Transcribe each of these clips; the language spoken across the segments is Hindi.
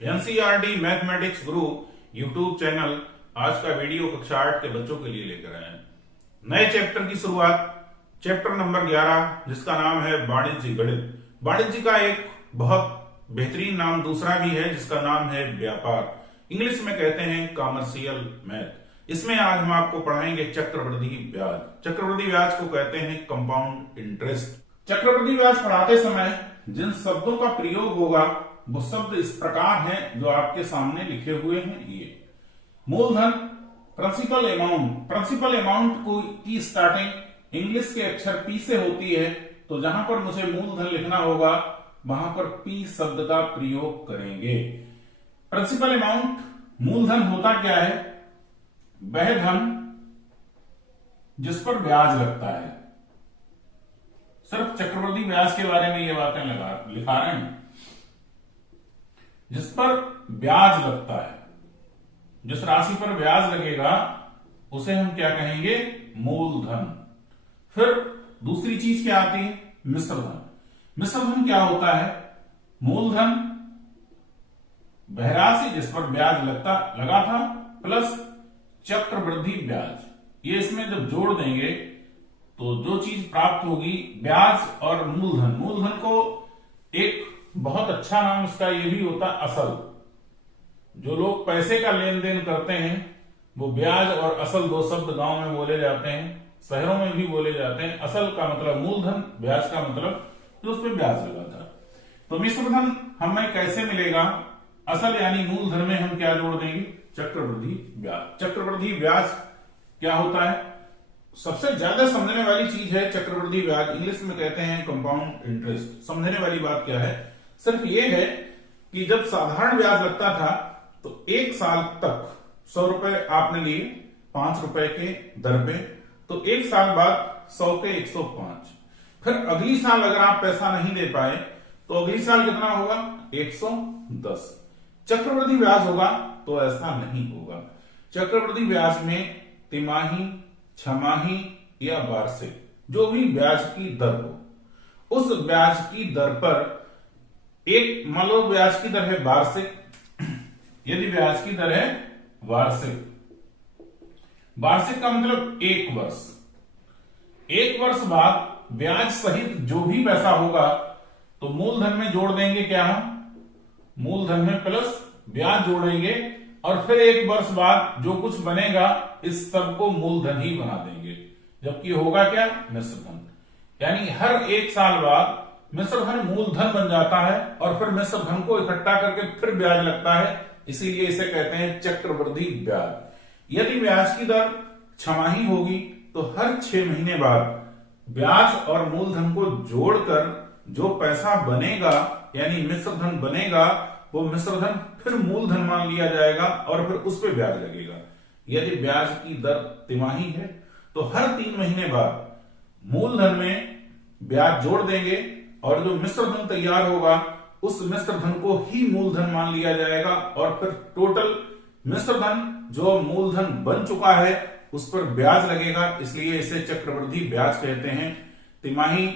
एनसीईआरटी मैथमेटिक्स गुरु यूट्यूब चैनल आज का वीडियो कक्षा 8 के बच्चों के लिए लेकर आए हैं। नए चैप्टर की शुरुआत, चैप्टर नंबर 11 जिसका नाम है वाणिज्य गणित। वाणिज्य का एक बहुत बेहतरीन नाम दूसरा भी है जिसका नाम है व्यापार, इंग्लिश में कहते हैं कॉमर्शियल मैथ। इसमें आज हम आपको पढ़ाएंगे चक्रवृद्धि ब्याज। चक्रवृद्धि ब्याज को कहते हैं कंपाउंड इंटरेस्ट। चक्रवृद्धि ब्याज पढ़ाते समय जिन शब्दों का प्रयोग होगा वो शब्द इस प्रकार हैं जो आपके सामने लिखे हुए हैं। ये मूलधन, प्रिंसिपल अमाउंट। प्रिंसिपल अमाउंट की स्टार्टिंग इंग्लिश के अक्षर पी से होती है, तो जहां पर मुझे मूलधन लिखना होगा वहां पर पी शब्द का प्रयोग करेंगे। प्रिंसिपल अमाउंट, मूलधन होता क्या है? वह धन जिस पर ब्याज लगता है। सिर्फ चक्रवृद्धि ब्याज के बारे में ये बातें लिखा रहे हैं, जिस पर ब्याज लगता है, जिस राशि पर ब्याज लगेगा उसे हम क्या कहेंगे? मूलधन। फिर दूसरी चीज क्या आती है? मिश्रधन। मिश्रधन क्या होता है? मूलधन, वह राशि जिस पर ब्याज लगा था प्लस चक्रवृद्धि ब्याज। ये इसमें जब जोड़ देंगे तो जो चीज प्राप्त होगी, ब्याज और मूलधन। मूलधन को एक बहुत अच्छा नाम इसका ये भी होता है असल। जो लोग पैसे का लेन देन करते हैं वो ब्याज और असल दो शब्द गांव में बोले जाते हैं, शहरों में भी बोले जाते हैं। असल का मतलब मूलधन, ब्याज का मतलब जो उस पर ब्याज लगा था। तो मिश्रधन हमें कैसे मिलेगा? असल यानी मूलधन में हम क्या जोड़ देंगे? चक्रवृद्धि ब्याज। चक्रवृद्धि ब्याज क्या होता है? सबसे ज्यादा समझने वाली चीज है चक्रवृद्धि ब्याज, इंग्लिश में कहते हैं कंपाउंड इंटरेस्ट। समझने वाली बात क्या है? सिर्फ ये है कि जब साधारण ब्याज लगता था तो एक साल तक 100 रुपए आपने लिए 5 रुपए के दर पे, तो एक साल बाद 100 के 105। फिर अगली साल अगर आप पैसा नहीं दे पाए तो अगली साल कितना होगा? 110। चक्रवृद्धि ब्याज होगा तो ऐसा नहीं होगा। चक्रवृद्धि ब्याज में तिमाही, छमाही या वार्षिक जो भी ब्याज की दर हो, उस ब्याज की दर पर एक, मान लो ब्याज की दर है वार्षिक, यदि ब्याज की दर है वार्षिक, वार्षिक का मतलब 1 वर्ष, 1 वर्ष बाद ब्याज सहित जो भी पैसा होगा तो मूलधन में जोड़ देंगे क्या हम? मूलधन में प्लस ब्याज जोड़ेंगे और फिर 1 वर्ष बाद जो कुछ बनेगा इस सब को मूलधन ही बना देंगे, जबकि होगा क्या? मिश्रधन। यानी हर 1 साल बाद मिश्रधन मूलधन बन जाता है और फिर मिश्रधन को इकट्ठा करके फिर ब्याज लगता है, इसीलिए इसे कहते हैं चक्रवृद्धि ब्याज। यदि ब्याज की दर छमाही होगी तो हर 6 महीने बाद ब्याज और मूलधन को जोड़कर जो पैसा बनेगा यानी मिश्रधन बनेगा, वो मिश्रधन फिर मूलधन मान लिया जाएगा और फिर उस पर ब्याज लगेगा। यदि ब्याज की दर तिमाही है तो हर 3 महीने बाद मूलधन में ब्याज जोड़ देंगे और जो मिश्रधन तैयार होगा उस मिश्रधन को ही मूलधन मान लिया जाएगा और फिर टोटल मिश्रधन जो मूलधन बन चुका है उस पर ब्याज लगेगा, इसलिए इसे चक्रवृद्धि ब्याज कहते हैं। तिमाही,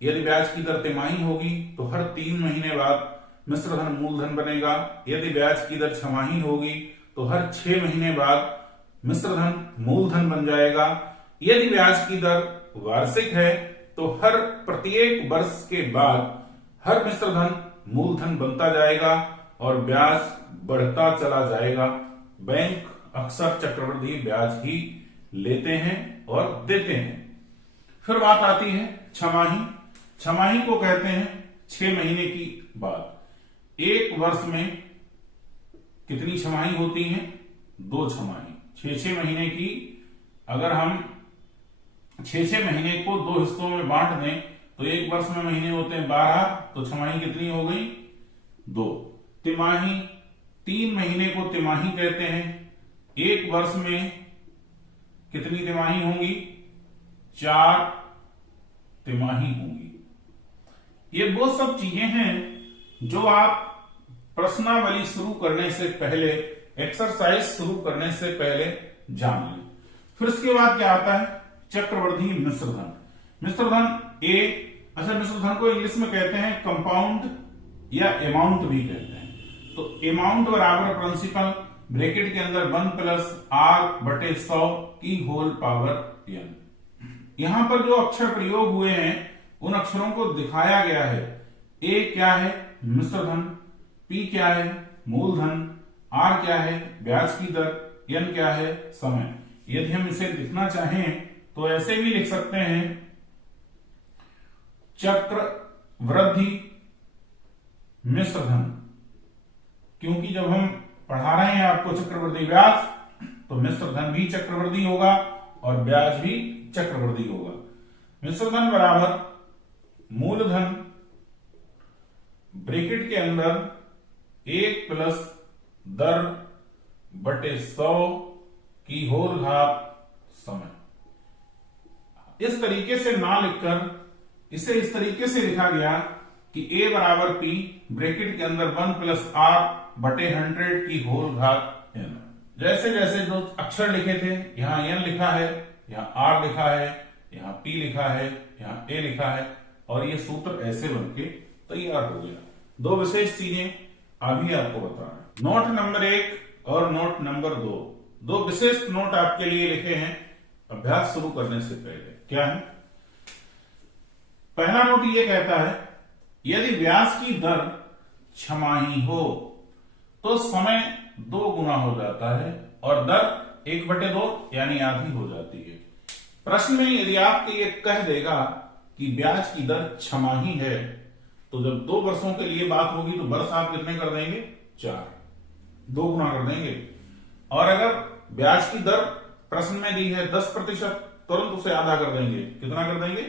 यदि ब्याज की दर तिमाही होगी तो हर 3 महीने बाद मिश्रधन मूलधन बनेगा। यदि ब्याज की दर छमाही होगी तो हर 6 महीने बाद मिश्रधन मूलधन बन जाएगा। यदि ब्याज की दर वार्षिक है तो हर प्रत्येक वर्ष के बाद हर मिश्रधन मूलधन बनता जाएगा और ब्याज बढ़ता चला जाएगा। बैंक अक्सर चक्रवृद्धि ब्याज ही लेते हैं और देते हैं। फिर बात आती है छमाही। छमाही को कहते हैं 6 महीने की बात। 1 वर्ष में कितनी छमाही होती हैं? 2 छमाही। 6-6 महीने की, अगर हम 6-6 महीने को 2 हिस्सों में बांट दें तो 1 वर्ष में महीने होते हैं 12, तो छमाही कितनी हो गई? 2। तिमाही, 3 महीने को तिमाही कहते हैं। 1 वर्ष में कितनी तिमाही होंगी? 4 तिमाही होंगी। ये वो सब चीजें हैं जो आप प्रश्नावली शुरू करने से पहले, एक्सरसाइज शुरू करने से पहले जान लें। फिर इसके बाद क्या आता है? चक्रवृद्धि मिश्रधन। मिश्रधन मिश्रधन को इंग्लिश में कहते हैं कंपाउंड या अमाउंट भी कहते हैं। तो अमाउंट बराबर प्रिंसिपल ब्रैकेट के अंदर 1 प्लस आर बटे 100 की होल पावर एन। यहां पर जो अक्षर प्रयोग हुए हैं उन अक्षरों को दिखाया गया है। ए क्या है? मिश्र धन। पी क्या है? मूलधन। आर क्या है? ब्याज की दर। एन क्या है? समय। यदि हम इसे लिखना चाहें तो ऐसे भी लिख सकते हैं, चक्र वृद्धि मिश्र धन, क्योंकि जब हम पढ़ा रहे हैं आपको चक्रवृद्धि ब्याज तो मिश्र धन भी चक्रवृद्धि होगा और ब्याज भी चक्रवृद्धि होगा। मिश्र धन बराबर मूलधन ब्रैकेट के अंदर 1 प्लस दर बटे 100 की होल घात समय। इस तरीके से ना लिखकर इसे इस तरीके से लिखा गया कि A बराबर P ब्रैकेट के अंदर 1 प्लस R बटे 100 की होल घात n। जैसे जैसे जो अक्षर लिखे थे, यहां n लिखा है, यहां R लिखा है, यहां P लिखा है, यहां A लिखा है, और ये सूत्र ऐसे बनके तैयार हो गया। दो विशेष चीजें अभी आपको बता रहे हैं। नोट नंबर 1 और नोट नंबर 2, दो विशेष नोट आपके लिए लिखे हैं अभ्यास शुरू करने से पहले। क्या है? पहला नोट ये कहता है, यदि ब्याज की दर छमाही हो तो समय 2 गुना हो जाता है और दर 1/2 यानी आधी हो जाती है। प्रश्न में यदि आपके ये कह देगा कि ब्याज की दर छमाही है तो जब 2 वर्षों के लिए बात होगी तो वर्ष आप कितने कर देंगे? 4, 2 गुना कर देंगे। और अगर ब्याज की दर प्रश्न में दी है 10%, तुरंत उसे आधा कर देंगे। कितना कर देंगे?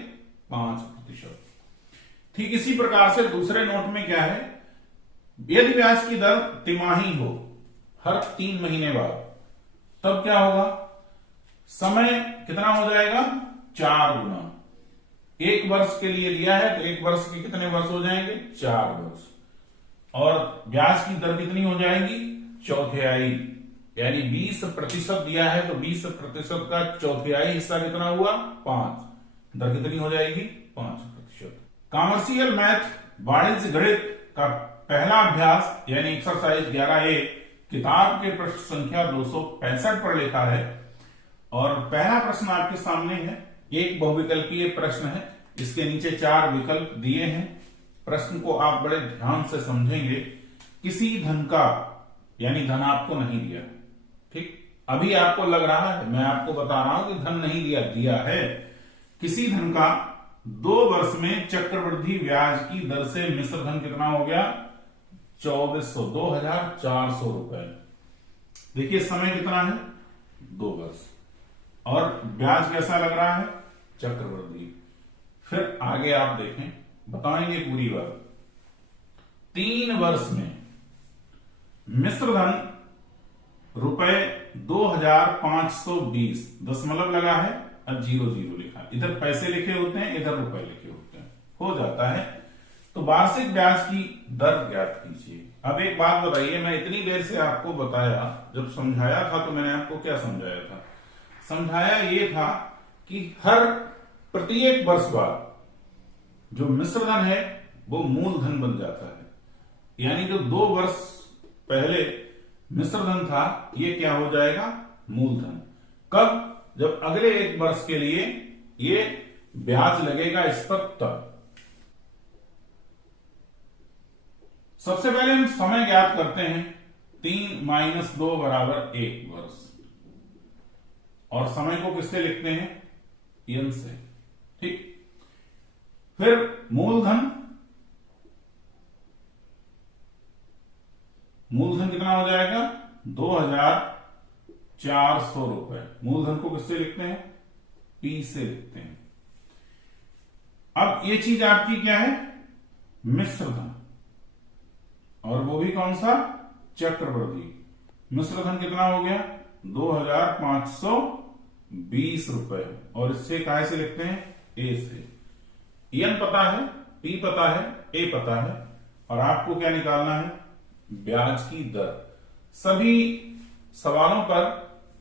5%। ठीक इसी प्रकार से दूसरे नोट में क्या है, यदि ब्याज की दर तिमाही हो, हर 3 महीने बाद, तब क्या होगा? समय कितना हो जाएगा? 4 गुना। 1 वर्ष के लिए दिया है तो 1 वर्ष के कितने वर्ष हो जाएंगे? 4 वर्ष। और ब्याज की दर कितनी हो जाएगी? चौथाई, यानी 20% दिया है तो 20% का चौथाई हिस्सा कितना हुआ? 5। दर कितनी हो जाएगी? 5%। कॉमर्शियल मैथ वाणिज्य गणित का पहला अभ्यास यानी एक्सरसाइज 11A किताब के पृष्ठ संख्या 265 पर लिखा है और पहला प्रश्न आपके सामने है। एक बहुविकल्पीय प्रश्न है, इसके नीचे 4 विकल्प दिए हैं। प्रश्न को आप बड़े ध्यान से समझेंगे। किसी धन का, यानी धन आपको नहीं दिया, ठीक, अभी आपको लग रहा है, मैं आपको बता रहा हूं कि धन नहीं दिया है। किसी धन का 2 वर्ष में चक्रवृद्धि ब्याज की दर से मिश्र धन कितना हो गया? 2400 रुपए। देखिए समय कितना है? 2 वर्ष। और ब्याज कैसा लग रहा है? चक्रवृद्धि। फिर आगे आप देखें, बताएंगे पूरी बात। 3 वर्ष में मिश्र धन रुपए 2520, दशमलव लगा है और 00 लिखा, इधर पैसे लिखे होते हैं, इधर रुपए लिखे होते हैं, हो जाता है। तो वार्षिक ब्याज की दर ज्ञात कीजिए। अब एक बात बताइए, मैं इतनी देर से आपको बताया, जब समझाया था तो मैंने आपको क्या समझाया था? समझाया ये था कि हर प्रत्येक वर्ष बाद जो मिश्र धन है वो मूलधन बन जाता है। यानी जो 2 वर्ष पहले मिश्र धन था ये क्या हो जाएगा? मूलधन। कब? जब अगले 1 वर्ष के लिए ये ब्याज लगेगा इस पर, तब। सबसे पहले हम समय ज्ञात करते हैं। 3 - 2 बराबर 1 वर्ष। और समय को किससे लिखते हैं? n से, ठीक। फिर मूलधन कितना हो जाएगा? 2400 रुपए। मूलधन को किससे लिखते हैं? P से लिखते हैं। अब ये चीज आपकी क्या है? मिश्र धन, और वो भी कौन सा? चक्रवृद्धि। मिश्र धन कितना हो गया? 2520 रुपए। और इससे काय से लिखते हैं? A से। n पता है, P पता है, A पता है, और आपको क्या निकालना है? ब्याज की दर। सभी सवालों पर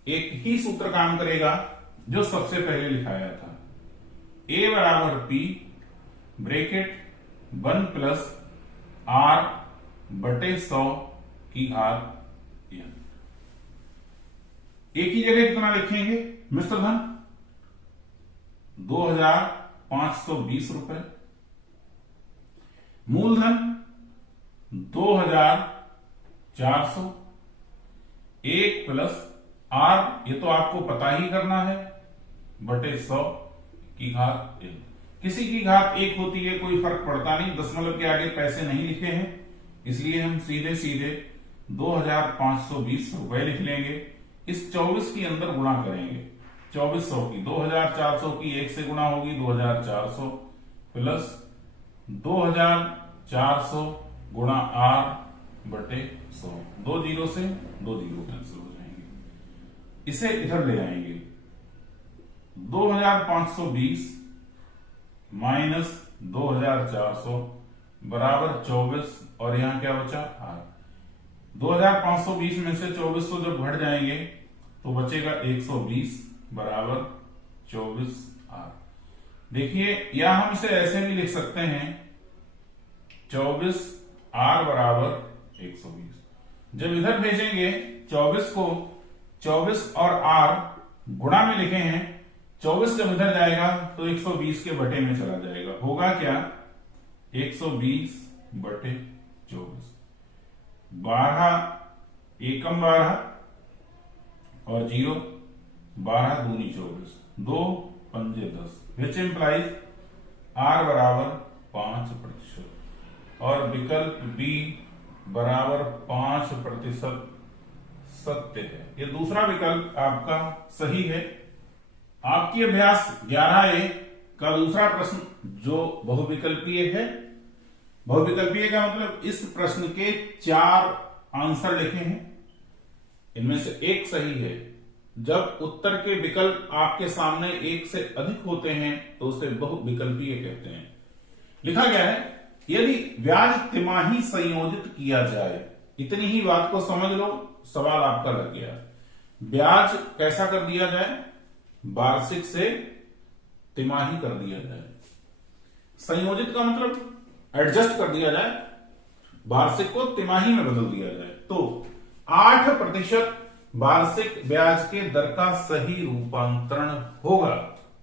एक ही सूत्र काम करेगा जो सबसे पहले लिखाया था। A बराबर P ब्रैकेट 1 प्लस R बटे 100 की घात n। एक ही जगह कितना लिखेंगे मिश्र धन 2520 रुपए, मूलधन 2400, 1 प्लस r, ये तो आपको पता ही करना है, बटे 100 की घात n। किसी की घात 1 होती है, कोई फर्क पड़ता नहीं, दशमलव के आगे पैसे नहीं लिखे हैं, इसलिए हम सीधे सीधे 2520 रुपए लिख लेंगे। इस 24 की अंदर गुणा करेंगे, 2400 की 2400 की 1 से गुणा होगी 2400 प्लस 2400 गुणा r बटे 100, 2 जीरो से 2 जीरो कैंसिल हो जाएंगे। इसे इधर ले आएंगे, 2520 माइनस 2400 बराबर 24, और यहां क्या बचा r। 2520 में से 2400 जब घट जाएंगे तो बचेगा 120 बराबर 24 r। देखिए, या हम इसे ऐसे भी लिख सकते हैं 24 r बराबर 120। जब इधर भेजेंगे 24 को, 24 और r गुणा में लिखे हैं, 24 जब इधर जाएगा तो 120 के बटे में चला जाएगा, होगा क्या 120 बटे 24, 12 एकम 12 और 0, 12 दूनी 24, 2 पंजे 10, विच इंप्लाइज r बराबर 5% और विकल्प बी बराबर 5% सत्य है। ये दूसरा विकल्प आपका सही है। आपकी अभ्यास 11A का दूसरा प्रश्न जो बहुविकल्पीय है, बहुविकल्पीय का मतलब इस प्रश्न के 4 आंसर लिखे हैं, इनमें से एक सही है। जब उत्तर के विकल्प आपके सामने एक से अधिक होते हैं तो उसे बहुविकल्पीय कहते हैं। लिखा गया है, यदि ब्याज तिमाही संयोजित किया जाए, इतनी ही बात को समझ लो, सवाल आपका लग गया। ब्याज कैसा कर दिया जाए, वार्षिक से तिमाही कर दिया जाए। संयोजित का मतलब एडजस्ट कर दिया जाए, वार्षिक को तिमाही में बदल दिया जाए। तो 8% वार्षिक ब्याज के दर का सही रूपांतरण होगा।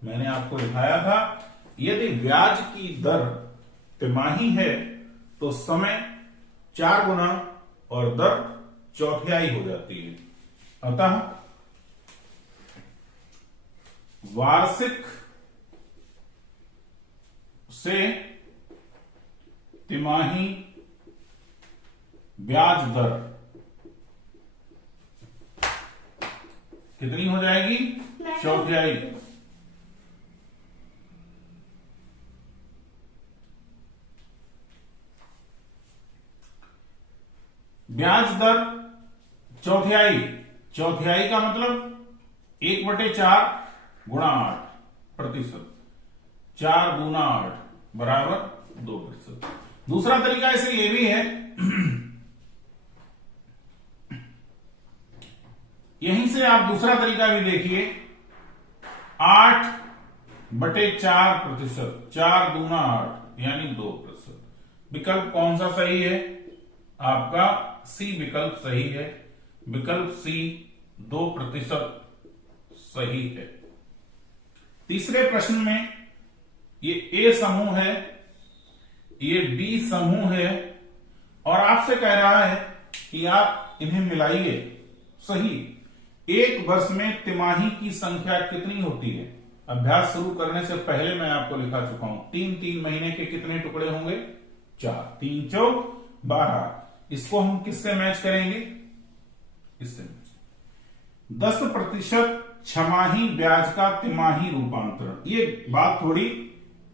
मैंने आपको दिखाया था, यदि ब्याज की दर तिमाही है तो समय 4 गुना और दर चौथाई हो जाती है। अतः वार्षिक से तिमाही ब्याज दर कितनी हो जाएगी, चौथाई। ब्याज दर चौथाई, चौथाई का मतलब 1/4 गुणा 8%, 4 दूना 8 बराबर 2%। दूसरा तरीका इसे ये भी है, यहीं से आप दूसरा तरीका भी देखिए, 8/4%, 4 दूना 8 यानी 2%। विकल्प कौन सा सही है, आपका सी विकल्प सही है। विकल्प सी 2% सही है। तीसरे प्रश्न में ये ए समूह है, ये बी समूह है, और आपसे कह रहा है कि आप इन्हें मिलाइए। सही, एक वर्ष में तिमाही की संख्या कितनी होती है। अभ्यास शुरू करने से पहले मैं आपको लिखा चुका हूं, 3 महीने के कितने टुकड़े होंगे, 4, 3 चौक 12। इसको हम किससे मैच करेंगे, इससे मैच। 10% छमाही ब्याज का तिमाही रूपांतरण। ये बात थोड़ी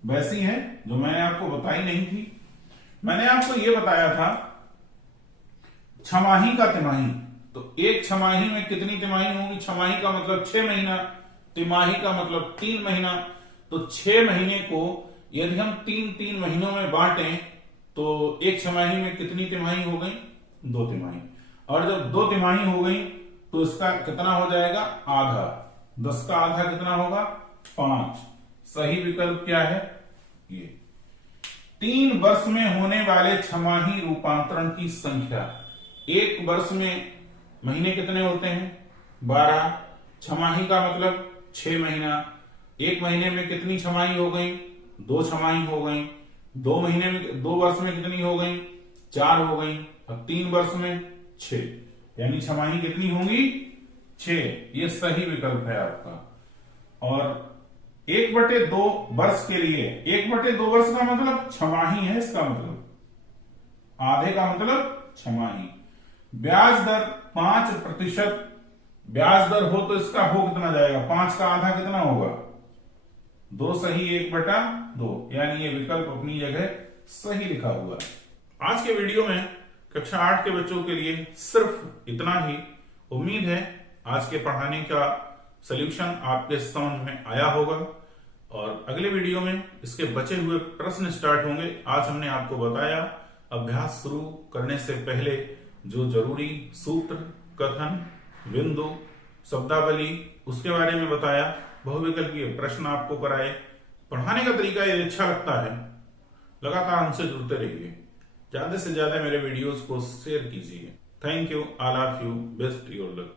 वैसी है जो मैंने आपको बताई नहीं थी। मैंने आपको यह बताया था छमाही का तिमाही, तो एक छमाही में कितनी तिमाही होंगी। छमाही का मतलब 6 महीना, तिमाही का मतलब 3 महीना। तो 6 महीने को यदि हम 3 महीनों में बांटें तो एक छमाही में कितनी तिमाही हो गई, 2 तिमाही। और जब 2 तिमाही हो गई तो इसका कितना हो जाएगा, आधा। 10 का आधा कितना होगा, 5। सही विकल्प क्या है, ये। 3 वर्ष में होने वाले छमाही रूपांतरण की संख्या, एक वर्ष में महीने कितने होते हैं? 12। छमाही का मतलब 6 महीना। एक महीने में कितनी छमाही हो गई? 2 छमाही हो गई। 2 महीने में 2 वर्ष में कितनी हो गई? 4 हो गई। अब 3 वर्ष में 6, यानी छमाही कितनी होंगी? 6। ये सही विकल्प है आपका। और 1/2 वर्ष के लिए, 1/2 वर्ष का मतलब छमाही है, इसका मतलब आधे का मतलब छमाही। ब्याज दर 5% ब्याज दर हो तो इसका हो कितना जाएगा? 5 का आधा कितना होगा? 2 सही 1/2, यानी ये विकल्प अपनी जगह सही लिखा हुआ है। आज के वीडियो में कक्षा 8 के बच्चों के लिए सिर्फ इतना ही। उम्मीद है आज के पढ़ाने का सॉल्यूशन आपके समझ में आया होगा और अगले वीडियो में इसके बचे हुए प्रश्न स्टार्ट होंगे। आज हमने आपको बताया अभ्यास शुरू करने से पहले जो जरूरी सूत्र, कथन, बिंदु, शब्दावली, उसके बारे में बताया। बहुविकल्पीय प्रश्न आपको कराए। पढ़ाने का तरीका यदि अच्छा लगता है, लगातार हमसे जुड़ते रहिए। ज्यादा से ज्यादा मेरे वीडियोस को शेयर कीजिए। Thank you, all of you, best your luck.